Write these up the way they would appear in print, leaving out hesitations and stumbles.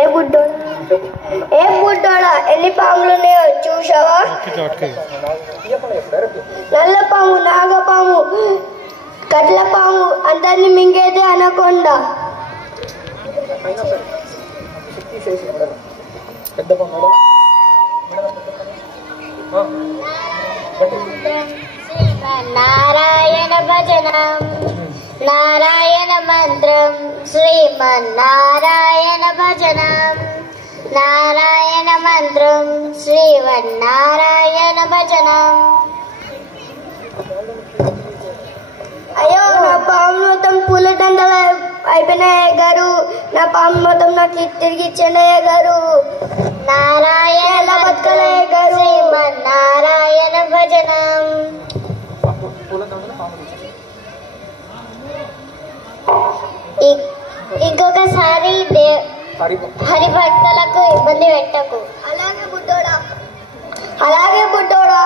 ఏ బుడ్డోడా ఎన్ని పాములు ఉన్నాయో చూసావా? నల్ల పాము, నాగపాము, కట్ల పాము, అందరినీ మింగేది అనకొండ. నారాయణ భజనం నారాయణ మంత్రం శ్రీమన్నారాయణ భజనం నారాయణ మంత్రం శ్రీమన్నారాయణ భజనం. అయ్యో నా పాము మొత్తం పూల దండలు అయిపోయినాయ్య గారు. నా పాము మొత్తం నాకు తిరిగి ఇచ్చేయ్య గారు. నారాయణ బతకలయ్య గారు. శ్రీమన్నారాయణ భజనం. ఇంకొకసారి హరిభక్తులకు ఇబ్బంది పెట్టకు. అలాగే బుడ్డోడా, అలాగే బుడ్డోడా.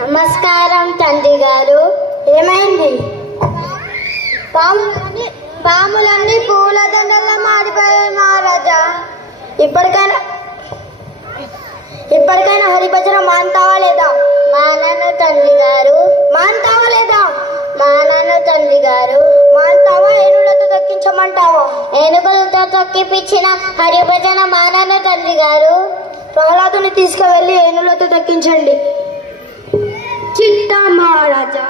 నమస్కారం తండ్రి గారు. ఏమైంది? పాములన్నీ పూల దండల్లో మారిపోయాయి మహారాజా. ఇప్పటికైనా హరిభజన మాంతావా లేదా? మానను తండ్రి గారు. మాంతావా లేదా? మానను తండ్రి గారు. మాంతావా ఏనుగులతో దక్కించమంటావా? ఏనుగులతో తొక్కిపించిన హరిభజన మానను తండ్రి గారు. ప్రహ్లాదుని తీసుకువెళ్ళి ఏనుగులతో దక్కించండి. చిట్టా మహారాజా.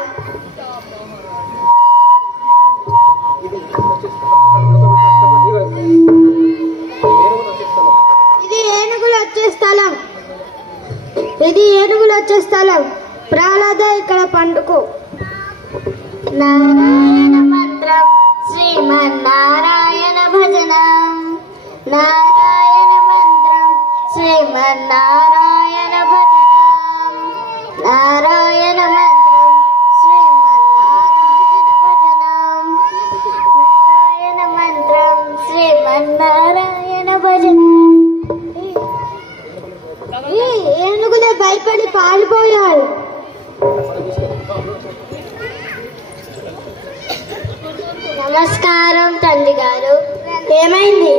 ఇది ఏనుగులు వచ్చే స్థలం. ప్రహ్లాద ఇక్కడ పండుకో. నారాయణ మంత్రం శ్రీమన్నారాయణ భజనం నారాయణ మంత్రం శ్రీమన్నారాయణ భజనం నారాయణ మంత్రం శ్రీమన్నారాయణ భజనం నారాయణ మంత్రం శ్రీమన్నారాయణ భజనం. ఏనుగులే భయపడి పారిపోయారు. నమస్కారం తండ్రి గారు. ఏమైంది?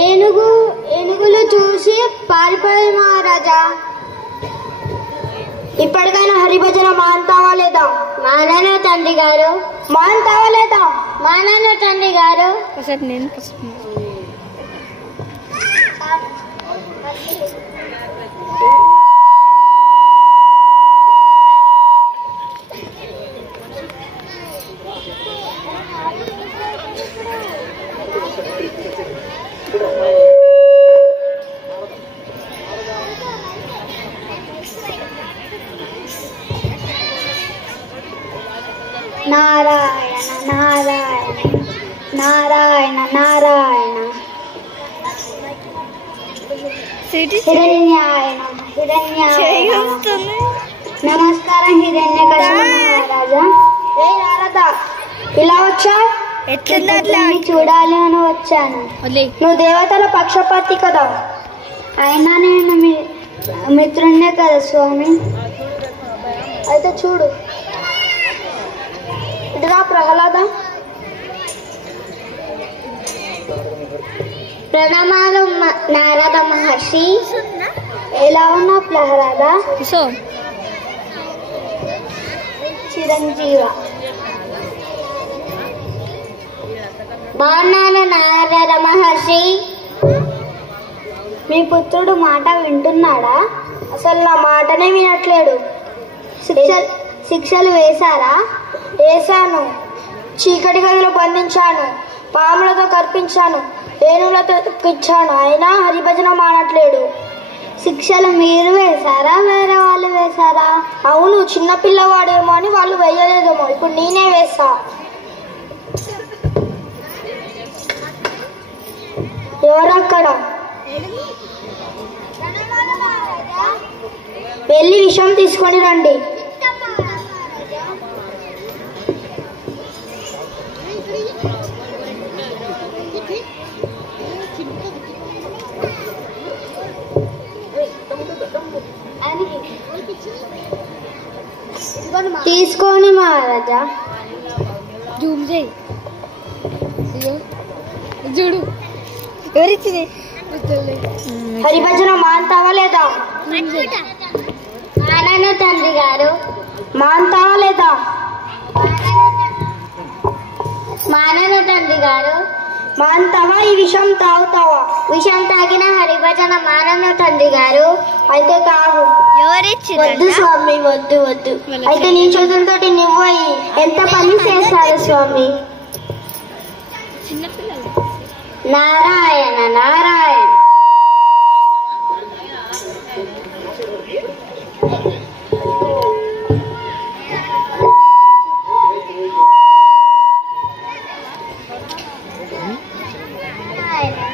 ఏనుగులు చూసి పారిపోయి మహారాజా. ఇప్పటికైనా హరిభజన మాంతావా లేదా? మానను తండ్రి గారు. మాంతావా లేదా? మానను తండ్రి గారు. నారాయణ నారాయణ నారాయణ నారాయణ హిరణ్యాయన హిరణ్యాయన. నమస్కారం హిరణ్యకశిప మహారాజా. ఏ నారద ఇలా వచ్చా? చూడాలి అని వచ్చాను. నువ్వు దేవతల పక్షపాతి కదా. అయినా నేను మిత్రున్నే కదా స్వామి. అయితే చూడు. ఇటురా ప్రహ్లాద. ప్రణామాలు నారద మహర్షి. ఎలా ఉన్నా ప్రహ్లాద? చిరంజీవ. బాగున్నాను నారద మహర్షి. మీ పుత్రుడు మాట వింటున్నాడా? అసలు నా మాటనే వినట్లేడు. శిక్షలు వేశారా? వేశాను. చీకటి గదిలో బంధించాను, పాములతో కర్పించాను, ఏనుగులతో ఇచ్చాను. అయినా హరిభజన మానట్లేడు. శిక్షలు మీరు వేశారా, వేరే వాళ్ళు వేశారా? అవును, చిన్నపిల్లవాడేమో అని వాళ్ళు వేయలేదేమో. ఇప్పుడు నేనే వేసా. ఎవరక్కడ? వెళ్ళి విషయం తీసుకొని రండి. తీసుకోని మహారాజా. చూడు ఎవరిచ్చింది హరిభజన మాంతావా లేదా? మానను తండ్రి గారు. మాంతావా లేదా? మానను తండ్రి గారు. మాంతావా? ఈ విషం తాగుతావా? విషం తాగిన హరిభజన మానను తండ్రి గారు. అయితే తాగు. వద్దు స్వామి, వద్దు వద్దు. అయితే నీ చేతులతోటి నువ్వు ఎంత పని చేస్తారు స్వామి. నారాయణ నారాయణ.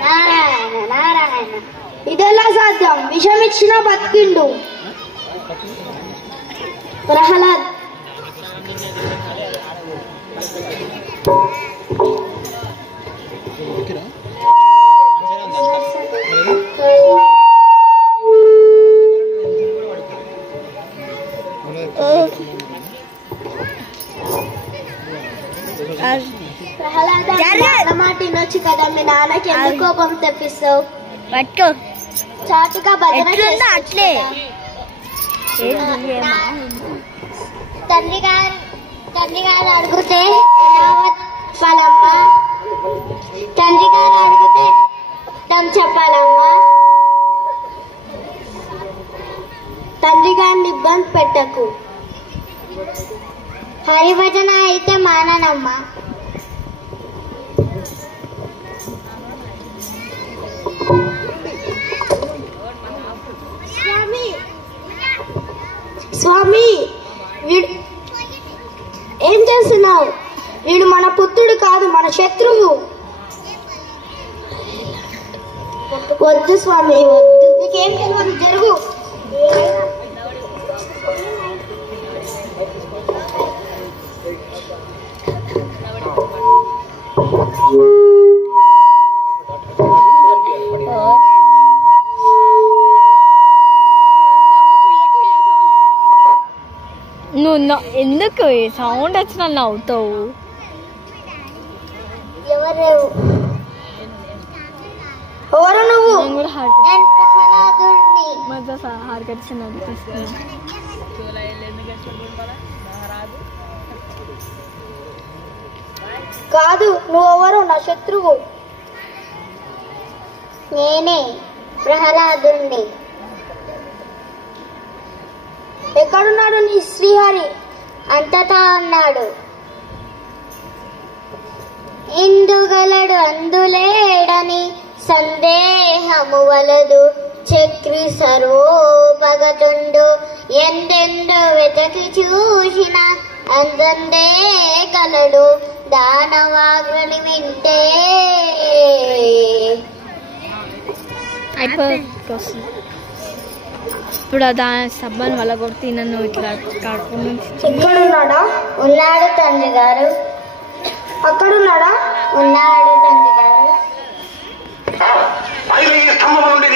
నారాయణ నారాయణ. ఇదెలా సాధ్యం? విషం ఇచ్చినా బతికిండు. ప్రహ్లాద్ మాట వినొచ్చు కదా, మీ నాన్నకి ఎందుకు కోపం తెప్పిస్తావు? పట్టుకో చాటుగా భజన అట్లే తండ్రి గారు అడిగితే చెప్పాలమ్మా. తండ్రి గారు అడిగితే చెప్పాలమ్మా. తండ్రి గారిని ఇబ్బంది పెట్టకు. హరిభజన అయితే మాననమ్మా. స్వామి, వీడు ఏం చేస్తున్నావు? వీడు మన పుత్రుడు కాదు, మన శత్రువు. వద్దు స్వామి, వద్దు. నీకేం తెలియదు, జరుగు. నువ్వు ఎందుకు సౌండ్ వచ్చిన నవ్వుతావు? ఎవరు నువ్వు? కాదు, నువ్వెవరు? నా శత్రువు. నేనే ప్రహ్లాదుణ్ణి. ఎక్కడున్నాడు నీ శ్రీహరి? అంతటా ఉన్నాడు. ఇందుగలడు అందులేడని సందేహము వలదు. చక్రి సర్వోపగతుండు. ఎందెందో వెతకి చూసిన అందందే గలడు. దానవాగ్ని వింటే ఇప్పుడు దాని సబ్బని వల్ల కొడుతూ నన్ను ఇట్లా కడుపు నుంచి. ఎక్కడున్నాడా? ఉన్నాడు తండ్రి గారు. అక్కడున్నాడా? ఉన్నాడు తండ్రి గారు. స్తంభం నుండి